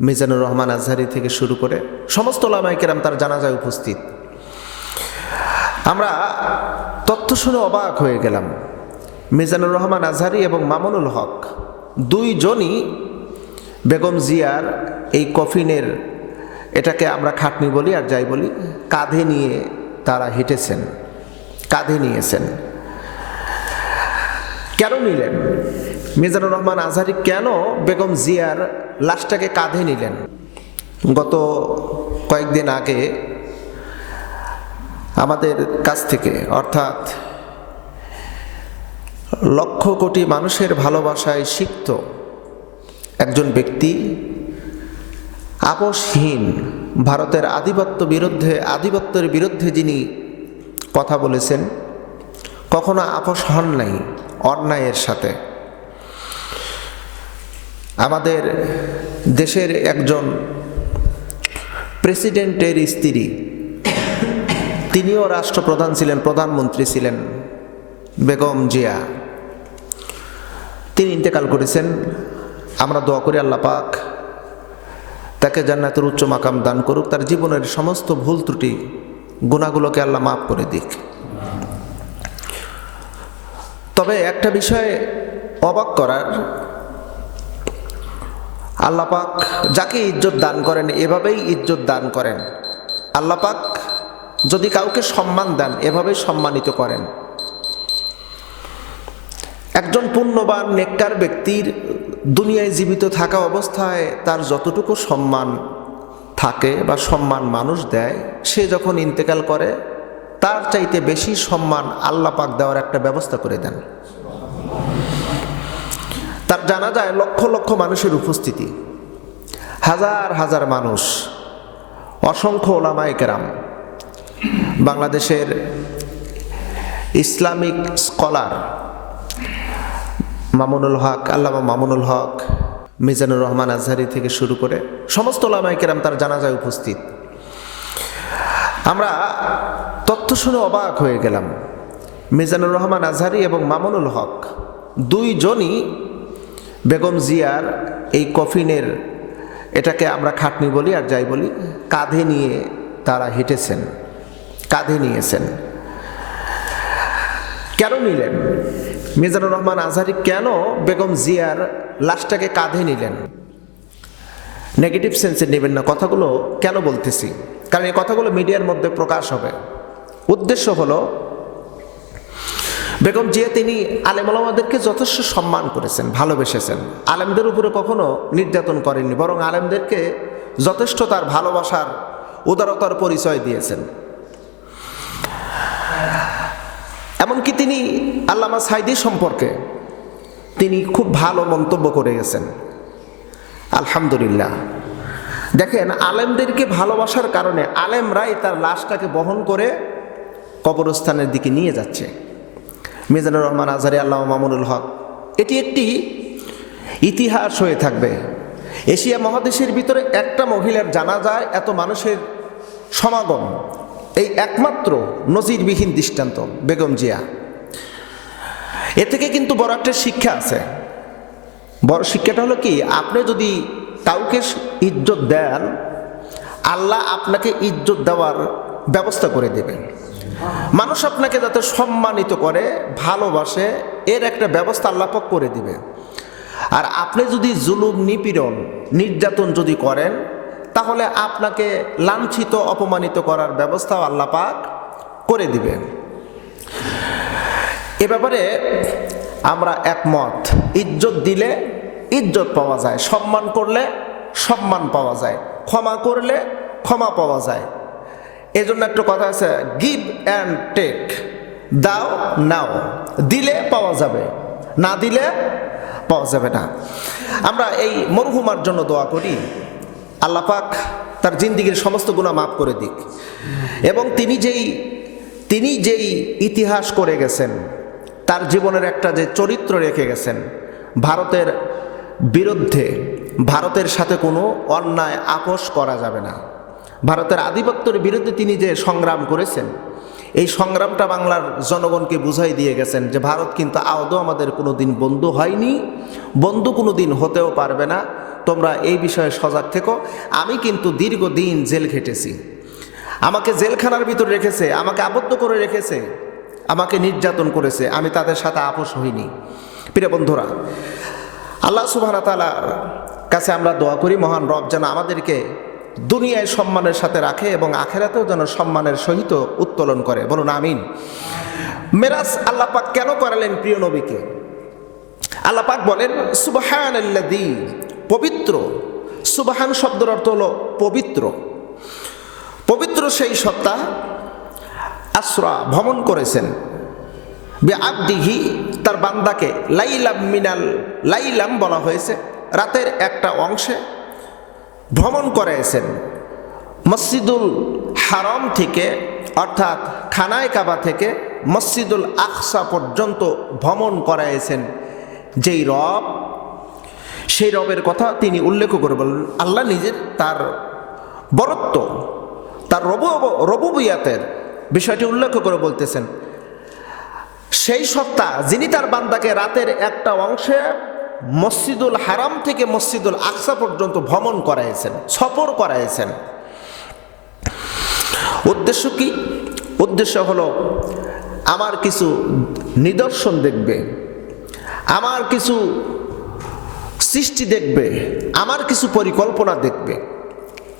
মিজানুর রহমান আজহারি থেকে শুরু করে সমস্ত ওলামায়ে কেরাম তার জানাজায় উপস্থিত। আমরা তথ্য শুনে অবাক হয়ে গেলাম। মিজানুর রহমান আজহারি এবং মামুনুল হক দুইজনই বেগম জিয়ার এই কফিনের, এটাকে আমরা খাটনি বলি আর যাই বলি, কাঁধে নিয়ে তারা হেঁটেছেন, কাঁধে নিয়েছেন। কেন নিলেন? মিজানুর রহমান আজহারি কেন বেগম জিয়ার লাশটাকে কাঁধে নিলেন? গত কয়েকদিন আগে আমাদের কাছ থেকে, অর্থাৎ লক্ষ কোটি মানুষের ভালোবাসায় সিক্ত একজন ব্যক্তি, আপোষহীন ভারতের আধিপত্যের বিরুদ্ধে যিনি কথা বলেছেন, কখনো আপোষ হন নাই অন্যায়ের সাথে। আমাদের দেশের একজন প্রেসিডেন্টের স্ত্রী, তিনিও রাষ্ট্রপ্রধান ছিলেন, প্রধানমন্ত্রী ছিলেন, বেগম জিয়া। তিনি ইন্তেকাল করেছেন। আমরা দোয়া করি আল্লাহ পাক তাকে জান্নাতের উচ্চ মাকাম দান করুক, তার জীবনের সমস্ত ভুল ত্রুটি গুনাহগুলোকে আল্লাহ মাফ করে দিক। তবে একটা বিষয় অবাক করার, আল্লাহ পাক যাকে ইজ্জত দান করেন এভাবেই ইজ্জত দান করেন। আল্লাহ পাক যদি কাউকে সম্মান দেন এভাবেই সম্মানিত করেন। একজন পুণ্যবান নেককার ব্যক্তির দুনিয়ায় জীবিত থাকা অবস্থায় তার যতটুকু সম্মান থাকে বা সম্মান মানুষ দেয়, সে যখন ইন্তেকাল করে তার চাইতে বেশি সম্মান আল্লাহ পাক দেওয়ার একটা ব্যবস্থা করে দেন। তার জানাজায় লক্ষ লক্ষ মানুষের উপস্থিতি, হাজার হাজার মানুষ, অসংখ্য ওলামায়ে কেরাম, বাংলাদেশের ইসলামিক স্কলার মামুনুল হক, আল্লামা মামুনুল হক, মিজানুর রহমান আজহারি থেকে শুরু করে সমস্ত ওলামায়ে কেরাম তার জানাজায় উপস্থিত। আমরা তথ্য শুনে অবাক হয়ে গেলাম। মিজানুর রহমান আজহারি এবং মামুনুল হক দুইজনই বেগম জিয়ার এই কফিনের, এটাকে আমরা খাটনি বলি আর যাই বলি, কাঁধে নিয়ে তারা হেঁটেছেন, কাঁধে নিয়েছেন। কেন নিলেন? মিজানুর রহমান আজহারি কেন বেগম জিয়ার লাশটাকে কাঁধে নিলেন? নেগেটিভ সেন্সে নেবেন না, কথাগুলো কেন বলতেছি, কারণ এই কথাগুলো মিডিয়ার মধ্যে প্রকাশ হবে। উদ্দেশ্য হলো, বেগম জিয়া তিনি আলেম ওলামাদেরকে যথেষ্ট সম্মান করেছেন, ভালোবেসেছেন, আলেমদের উপরে কখনো নির্যাতন করেননি, বরং আলেমদেরকে যথেষ্ট তার ভালোবাসার উদারতার পরিচয় দিয়েছেন। এমনকি তিনি আল্লামা সাইদি সম্পর্কে তিনি খুব ভালো মন্তব্য করে গেছেন। আলহামদুলিল্লাহ। দেখেন, আলেমদেরকে ভালোবাসার কারণে আলেমরাই তার লাশটাকে বহন করে কবরস্থানের দিকে নিয়ে যাচ্ছে। মিজানুর রহমান আজহারি, আল্লামা মামুনুল হক, এটি একটি ইতিহাস হয়ে থাকবে। এশিয়া মহাদেশের ভিতরে একটা মহিলার জানাজায় এত মানুষের সমাগম, এই একমাত্র নজিরবিহীন দৃষ্টান্ত বেগম জিয়া। এ থেকে কিন্তু বড় একটা শিক্ষা আছে। বড় শিক্ষাটা হলো কি, আপনি যদি কাউকে ইজ্জত দেন, আল্লাহ আপনাকে ইজ্জত দেওয়ার ব্যবস্থা করে দেবেন। মানুষ আপনাকে যাতে সম্মানিত করে, ভালোবাসে, এর একটা ব্যবস্থা আল্লাহ পাক করে দিবে। আর আপনি যদি জুলুম, নিপীড়ন, নির্যাতন যদি করেন, তাহলে আপনাকে লাঞ্ছিত, অপমানিত করার ব্যবস্থাও আল্লাহ পাক করে দিবেন। এ ব্যাপারে আমরা একমত। ইজ্জত দিলে ইজ্জত পাওয়া যায়, সম্মান করলে সম্মান পাওয়া যায়, ক্ষমা করলে ক্ষমা পাওয়া যায়। এজন্য একটা কথা আছে, গিভ অ্যান্ড টেক, দাও নাও, দিলে পাওয়া যাবে, না দিলে পাওয়া যাবে না। আমরা এই মরহুমার জন্য দোয়া করি, আল্লাহ পাক তার জিন্দিগির সমস্ত গুনাহ মাফ করে দিক, এবং তিনি যেই ইতিহাস করে গেছেন, তার জীবনের একটা যে চরিত্র রেখে গেছেন, ভারতের বিরুদ্ধে, ভারতের সাথে কোনো অন্যায় আপোষ করা যাবে না, ভারতের আধিপত্যের বিরুদ্ধে তিনি যে সংগ্রাম করেছেন, এই সংগ্রামটা বাংলার জনগণকে বুঝাই দিয়ে গেছেন যে ভারত কিন্তু আদৌ আমাদের কোনো দিন বন্ধু হয়নি, বন্ধু কোনো দিন হতেও পারবে না, তোমরা এই বিষয়ে সজাগ থেকো। আমি কিন্তু দীর্ঘদিন জেল খেটেছি, আমাকে জেলখানার ভিতর রেখেছে, আমাকে আবদ্ধ করে রেখেছে, আমাকে নির্যাতন করেছে, আমি তাদের সাথে আপোষ হইনি। প্রিয় বন্ধুরা, আল্লাহ সুবহানাহু ওয়া তাআলার কাছে আমরা দোয়া করি, মহান রব যেন আমাদেরকে দুনিয়ায় সম্মানের সাথে রাখে এবং আখিরাতেও যেন সম্মানের সহিত উত্তোলন করে। বলুন আমিন। মেরাজ আল্লাহ পাক কেন করালেন প্রিয় নবীকে? আল্লাহ পাক বলেন সুবহানাল্লাযী, পবিত্র। সুবহান শব্দের অর্থ হলো পবিত্র। পবিত্র সেই সত্তা আসরা ভ্রমণ করেছেন বিআবদিহি, তার বান্দাকে, লাইলাম মিনাল, লাইলাম বলা হয়েছে রাতের একটা অংশে ভ্রমণ করাইছেন মসজিদুল হারাম থেকে, অর্থাৎ খানায় কাবা থেকে মসজিদুল আকসা পর্যন্ত ভ্রমণ করাইছেন যেই রব, সেই রবের কথা তিনি উল্লেখ করে বলেন। আল্লাহ নিজের তার বরত্ব, তার রবুবিয়াতের বিষয়টি উল্লেখ করে বলতেছেন, সেই সত্তা যিনি তার বান্দাকে রাতের একটা অংশে মসজিদুল হারাম থেকে মসজিদুল আকসা পর্যন্ত ভ্রমণ করাইছেন, সফর করাইছেন। উদ্দেশ্য কি? উদ্দেশ্য হলো আমার কিছু নিদর্শন দেখবে, আমার কিছু সৃষ্টি দেখবে, আমার কিছু পরিকল্পনা দেখবে।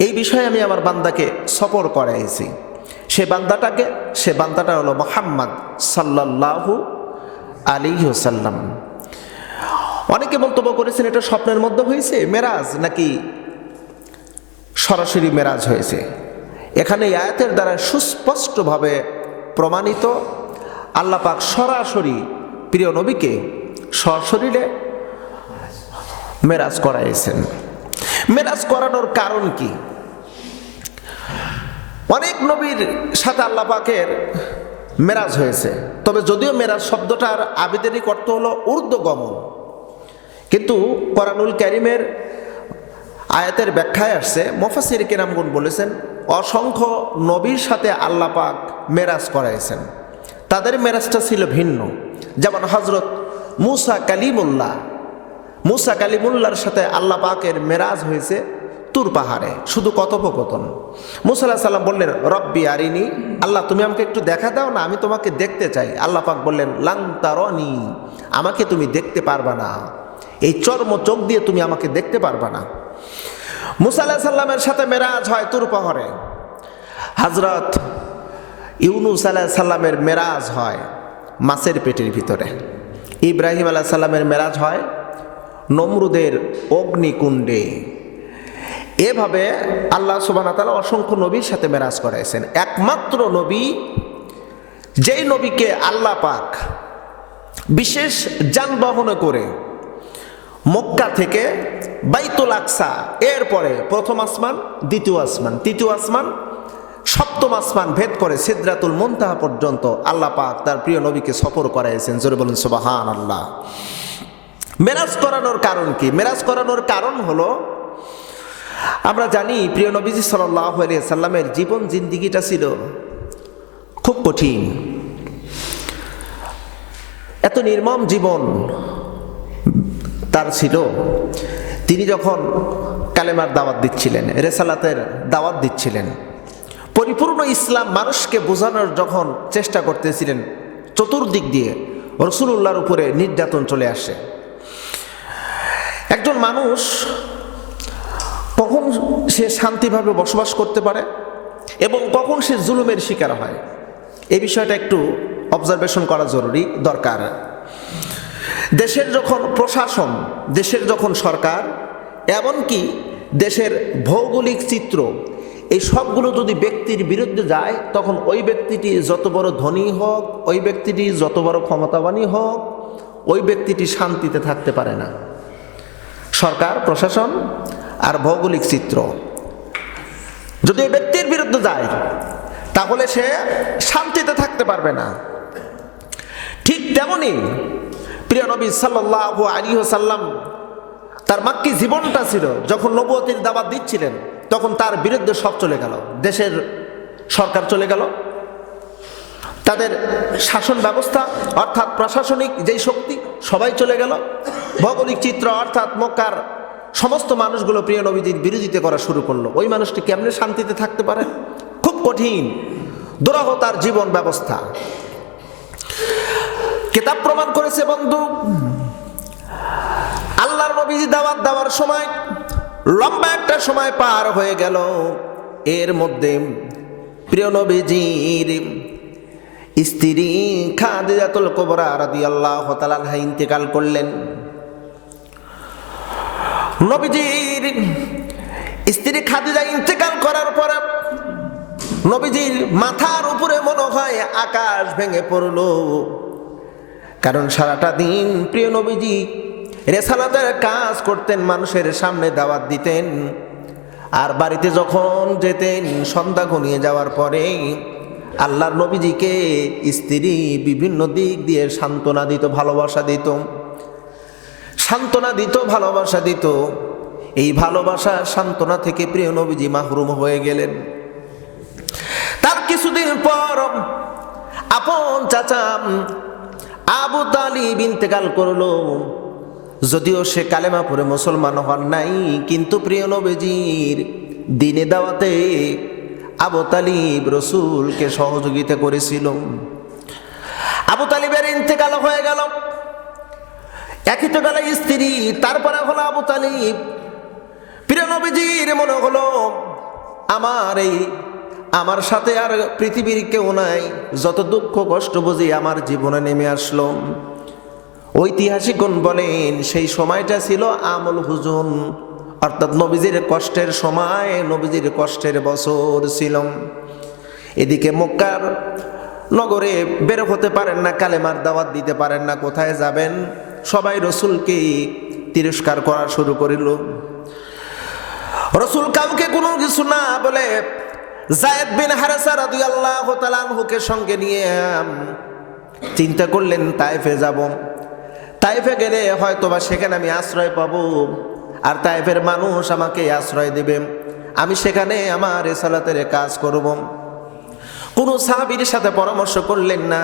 এই বিষয়ে আমি আমার বান্দাকে সফর করাইছি। সে বান্দাটা হলো মুহাম্মদ সাল্লাল্লাহু আলাইহি ওয়াসাল্লাম। অনেকে মন্তব্য করেছেন এটা স্বপ্নের মধ্যে হয়েছে মেরাজ, নাকি সরাসরি মেরাজ হয়েছে। এখানে এই আয়াতের দ্বারা সুস্পষ্টভাবে প্রমাণিত, আল্লাহ পাক সরাসরি প্রিয় নবীকে সশরীরে মেরাজ করাইছেন। মেরাজ করানোর কারণ কি? অনেক নবীর সাথে আল্লাহ পাকের মেরাজ হয়েছে, তবে যদিও মেরাজ শব্দটার আবিধানিক অর্থ হলো ঊর্ধ্বগমন, কিন্তু কোরআনুল কারীমের আয়াতের ব্যাখ্যায় আসছে, মুফাসসির কিরামগণ বলেছেন অসংখ্য নবীর সাথে আল্লাহ পাক মেরাজ করাইছেন, তাদের মেরাজটা ছিল ভিন্ন। যেমন হযরত মুসা কালিমুল্লাহর সাথে আল্লাহ পাকের মেরাজ হয়েছে তুর পাহাড়ে, শুধু কথোপকথন। মুসা আলাইহিস সালাম বললেন রব্বি আরিনি, আল্লাহ তুমি আমাকে একটু দেখা দাও না, আমি তোমাকে দেখতে চাই। আল্লাহ পাক বললেন লাং তারানি, আমাকে তুমি দেখতে পারবা না, এই চর্ম চোখ দিয়ে তুমি আমাকে দেখতে পারবা না। মুসা আলাইহিস সালামের সাথে মেরাজ হয় তুর পাহাড়ে। হযরত ইউনূস আলাইহিস সালামের মেরাজ হয় মাছের পেটের ভিতরে। ইব্রাহিম আলাইহিস সালামের মেরাজ হয় নমরুদের অগ্নিকুণ্ডে। এভাবে আল্লাহ সুবহানাহু ওয়া তাআলা অসংখ্য নবীর সাথে মেরাজ করাইছেন। একমাত্র নবী, যেই নবীকে আল্লাহ পাক বিশেষ যানবাহনে করে মক্কা থেকে বাইতুল আকসা, এরপরে প্রথম আসমান, দ্বিতীয় আসমান, তৃতীয় আসমান, সপ্তম আসমান ভেদ করে সিদরাতুল মুনতাহা পর্যন্ত আল্লাহ পাক তার প্রিয় নবীকে সফর করাইছেন। জোরে বলুন সুবহানাল্লাহ। মেরাজ করানোর কারণ কি? মেরাজ করানোর কারণ হলো, আমরা জানি প্রিয় নবীজি সাল্লাল্লাহু আলাইহি সাল্লামের জীবন জিন্দিগিটা ছিল খুব কঠিন, এত নির্মম জীবন তার ছিল। তিনি যখন কালেমার দাওয়াত দিচ্ছিলেন, রেসালাতের দাওয়াত দিচ্ছিলেন, পরিপূর্ণ ইসলাম মানুষকে বোঝানোর যখন চেষ্টা করতেছিলেন, চতুর্দিক দিয়ে রাসূলুল্লাহর উপরে নির্যাতন চলে আসে। একজন মানুষ কখন সে শান্তিভাবে বসবাস করতে পারে এবং কখন সে জুলুমের শিকার হয়, এই বিষয়টা একটু অবজারভেশন করা জরুরি, দরকার। দেশের যখন প্রশাসন, দেশের যখন সরকার, এমনকি দেশের ভৌগোলিক চিত্র, এই সবগুলো যদি ব্যক্তির বিরুদ্ধে যায়, তখন ওই ব্যক্তিটি যত বড় ধনী হোক, ওই ব্যক্তিটি যত বড় ক্ষমতাবানই হোক, ওই ব্যক্তিটি শান্তিতে থাকতে পারে না। সরকার, প্রশাসন আর ভৌগোলিক চিত্র যদি এই ব্যক্তির বিরুদ্ধে যায়, তাহলে সে শান্তিতে থাকতে পারবে না। ঠিক তেমনি প্রিয় নবী সাল্লাল্লাহু আলাইহি ওয়াসাল্লাম তার মাক্কি জীবনটা ছিল, যখন নবুয়তের দাওয়াত দিচ্ছিলেন, তখন তার বিরুদ্ধে সব চলে গেল। দেশের সরকার চলে গেল, তাদের শাসন ব্যবস্থা অর্থাৎ প্রশাসনিক যেই শক্তি সবাই চলে গেল, ভৌগোলিক চিত্র অর্থাৎ মক্কার সমস্ত মানুষগুলো প্রিয় নবীজির বিরোধিতা করা শুরু করলো। ওই মানুষটি কেমনে শান্তিতে থাকতে পারে? খুব কঠিন দুরূহ তার জীবন ব্যবস্থা। কিতাব প্রমাণ করেছে বন্ধু, আল্লাহর নবীজি দাওয়াত দেওয়ার সময় লম্বা একটা সময় পার হয়ে গেল। এর মধ্যে প্রিয় নবীজির স্ত্রী খাদিজাতুল কুবরা রাদিয়াল্লাহু তাআলা আনহা ইন্তেকাল করলেন। নবীজির স্ত্রী খাদিজা ইন্তেকাল করার পরে নবীজির মাথার উপরে মনে হয় আকাশ ভেঙে পড়ল। কারণ সারাটা দিন প্রিয় নবীজি রেসালাতের কাজ করতেন, মানুষের সামনে দাওয়াত দিতেন, আর বাড়িতে যখন যেতেন সন্ধ্যা ঘনিয়ে যাওয়ার পরে আল্লাহর নবীজিকে স্ত্রী বিভিন্ন দিক দিয়ে সান্ত্বনা দিত, ভালোবাসা দিত, সান্ত্বনা দিত, ভালোবাসা দিত। এই ভালোবাসা সান্ত্বনা থেকে প্রিয় নবীজি মাহরুম হয়ে গেলেন। তার কিছুদিন পর আপন চাচা আবু তালিব ইন্তেকাল করলো। যদিও সে কালেমা পড়ে মুসলমান হন নাই, কিন্তু প্রিয় নবীজির দ্বীনে দাওয়াতে আবু তালিব রাসূলকে সহযোগিতা করেছিল। আবু তালিবের ইন্তেকাল হয়ে গেল, একই তো গেল স্ত্রী, তারপরে হলো আবু তালিব। প্রিয় নবীজির মনে হলো আমার সাথে আর পৃথিবীর কেউ নাই, যত দুঃখ কষ্ট বুঝি আমার জীবনে নেমে আসলো। ঐতিহাসিকগণ বলেন সেই সময়টা ছিল আমল হুজুন, অর্থাৎ নবীজির কষ্টের সময়, নবীজির কষ্টের বছর ছিল। এদিকে মক্কার নগরে বের হতে পারেন না, কালেমার দাওয়াত দিতে পারেন না, কোথায় যাবেন? সবাই রসুলকে তিরস্কার করা শুরু করিল। রসুল কাউকে কোনো কিছু না বলে যায়েদ বিন হারেসা রাদিয়াল্লাহু তাআলা আনহুকে সঙ্গে নিয়ে চিন্তা করলেন তায়েফে যাব। তায়েফে গেলে হয়তোবা সেখানে আমি আশ্রয় পাবো, আর তায়েফের মানুষ আমাকে আশ্রয় দেবে, আমি সেখানে আমার রিসালাতের কাজ করব। কোনো সাহাবীর সাথে পরামর্শ করলেন না।